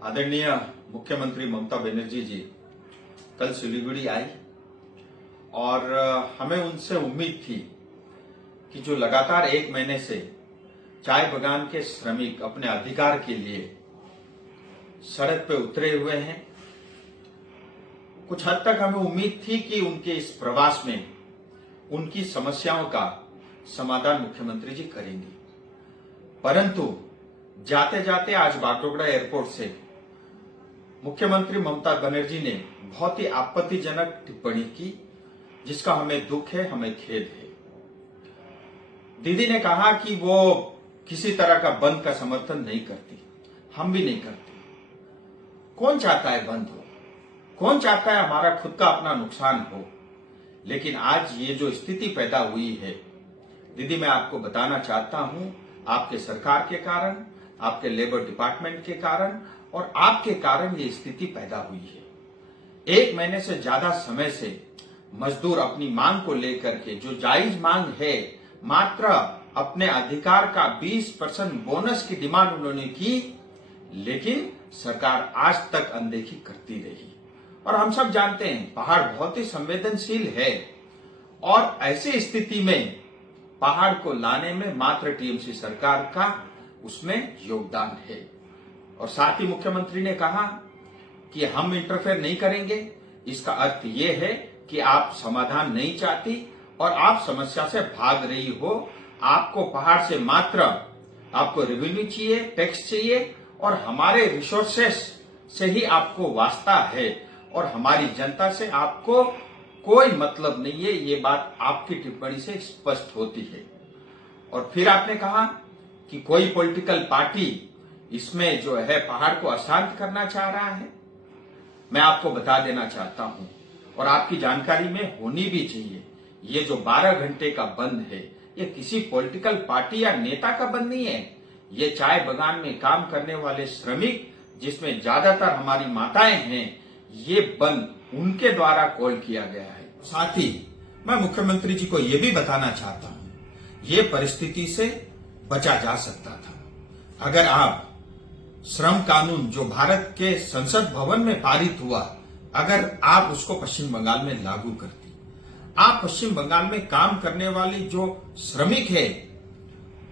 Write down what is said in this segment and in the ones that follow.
आदरणीय मुख्यमंत्री ममता बनर्जी जी कल सिलीगुड़ी आई और हमें उनसे उम्मीद थी कि जो लगातार 1 महीने से चाय बागान के श्रमिक अपने अधिकार के लिए सड़क पे उतरे हुए हैं, कुछ हद तक हमें उम्मीद थी कि उनके इस प्रवास में उनकी समस्याओं का समाधान मुख्यमंत्री जी करेंगे। परंतु जाते जाते आज बागडोगरा एयरपोर्ट से मुख्यमंत्री ममता बनर्जी ने बहुत ही आपत्तिजनक टिप्पणी की, जिसका हमें दुख है, हमें खेद है। दीदी ने कहा कि वो किसी तरह का बंद का समर्थन नहीं करती, हम भी नहीं करते। कौन चाहता है बंद हो? कौन चाहता है हमारा खुद का अपना नुकसान हो? लेकिन आज ये जो स्थिति पैदा हुई है दीदी, मैं आपको बताना चाहता हूं, आपके सरकार के कारण, आपके लेबर डिपार्टमेंट के कारण और आपके कारण ये स्थिति पैदा हुई है। 1 महीने से ज्यादा समय से मजदूर अपनी मांग को लेकर के, जो जायज मांग है, मात्र अपने अधिकार का 20% बोनस की डिमांड उन्होंने की, लेकिन सरकार आज तक अनदेखी करती रही। और हम सब जानते हैं पहाड़ बहुत ही संवेदनशील है और ऐसी स्थिति में पहाड़ को लाने में मात्र टीएमसी सरकार का उसमें योगदान है। और साथ ही मुख्यमंत्री ने कहा कि हम इंटरफेयर नहीं करेंगे। इसका अर्थ ये है कि आप समाधान नहीं चाहती और आप समस्या से भाग रही हो। आपको पहाड़ से मात्र आपको रेवेन्यू चाहिए, टैक्स चाहिए और हमारे रिसोर्सेस से ही आपको वास्ता है और हमारी जनता से आपको कोई मतलब नहीं है। ये बात आपकी टिप्पणी से स्पष्ट होती है। और फिर आपने कहा कि कोई पॉलिटिकल पार्टी इसमें जो है पहाड़ को अशांत करना चाह रहा है। मैं आपको बता देना चाहता हूं और आपकी जानकारी में होनी भी चाहिए, ये जो 12 घंटे का बंद है, ये किसी पॉलिटिकल पार्टी या नेता का बंद नहीं है। ये चाय बागान में काम करने वाले श्रमिक, जिसमें ज्यादातर हमारी माताएं हैं, ये बंद उनके द्वारा कॉल किया गया है। साथ ही मैं मुख्यमंत्री जी को ये भी बताना चाहता हूं, ये परिस्थिति से बचा जा सकता था अगर आप श्रम कानून जो भारत के संसद भवन में पारित हुआ, अगर आप उसको पश्चिम बंगाल में लागू करती। आप पश्चिम बंगाल में काम करने वाली जो श्रमिक है,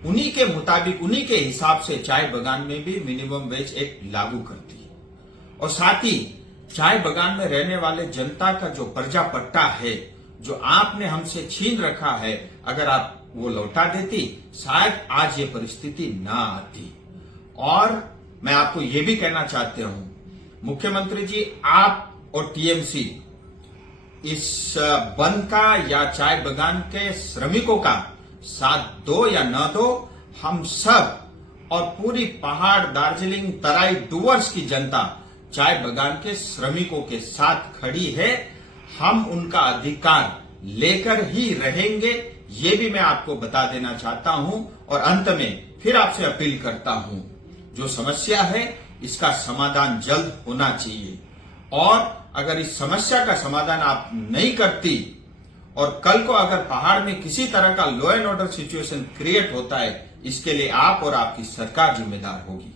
उन्हीं के मुताबिक, उन्हीं के हिसाब से चाय बागान में भी मिनिमम वेज एक्ट लागू करती। और साथ ही चाय बागान में रहने वाले जनता का जो पर्जा पट्टा है, जो आपने हमसे छीन रखा है, अगर आप वो लौटा देती, शायद आज ये परिस्थिति ना आती। और मैं आपको ये भी कहना चाहते हूं, मुख्यमंत्री जी, आप और टीएमसी इस बंद का या चाय बागान के श्रमिकों का साथ दो या न दो, हम सब और पूरी पहाड़, दार्जिलिंग, तराई, डुवर्स की जनता चाय बागान के श्रमिकों के साथ खड़ी है। हम उनका अधिकार लेकर ही रहेंगे, ये भी मैं आपको बता देना चाहता हूं। और अंत में फिर आपसे अपील करता हूं, जो समस्या है इसका समाधान जल्द होना चाहिए। और अगर इस समस्या का समाधान आप नहीं करती और कल को अगर पहाड़ में किसी तरह का law and order situation create होता है, इसके लिए आप और आपकी सरकार जिम्मेदार होगी।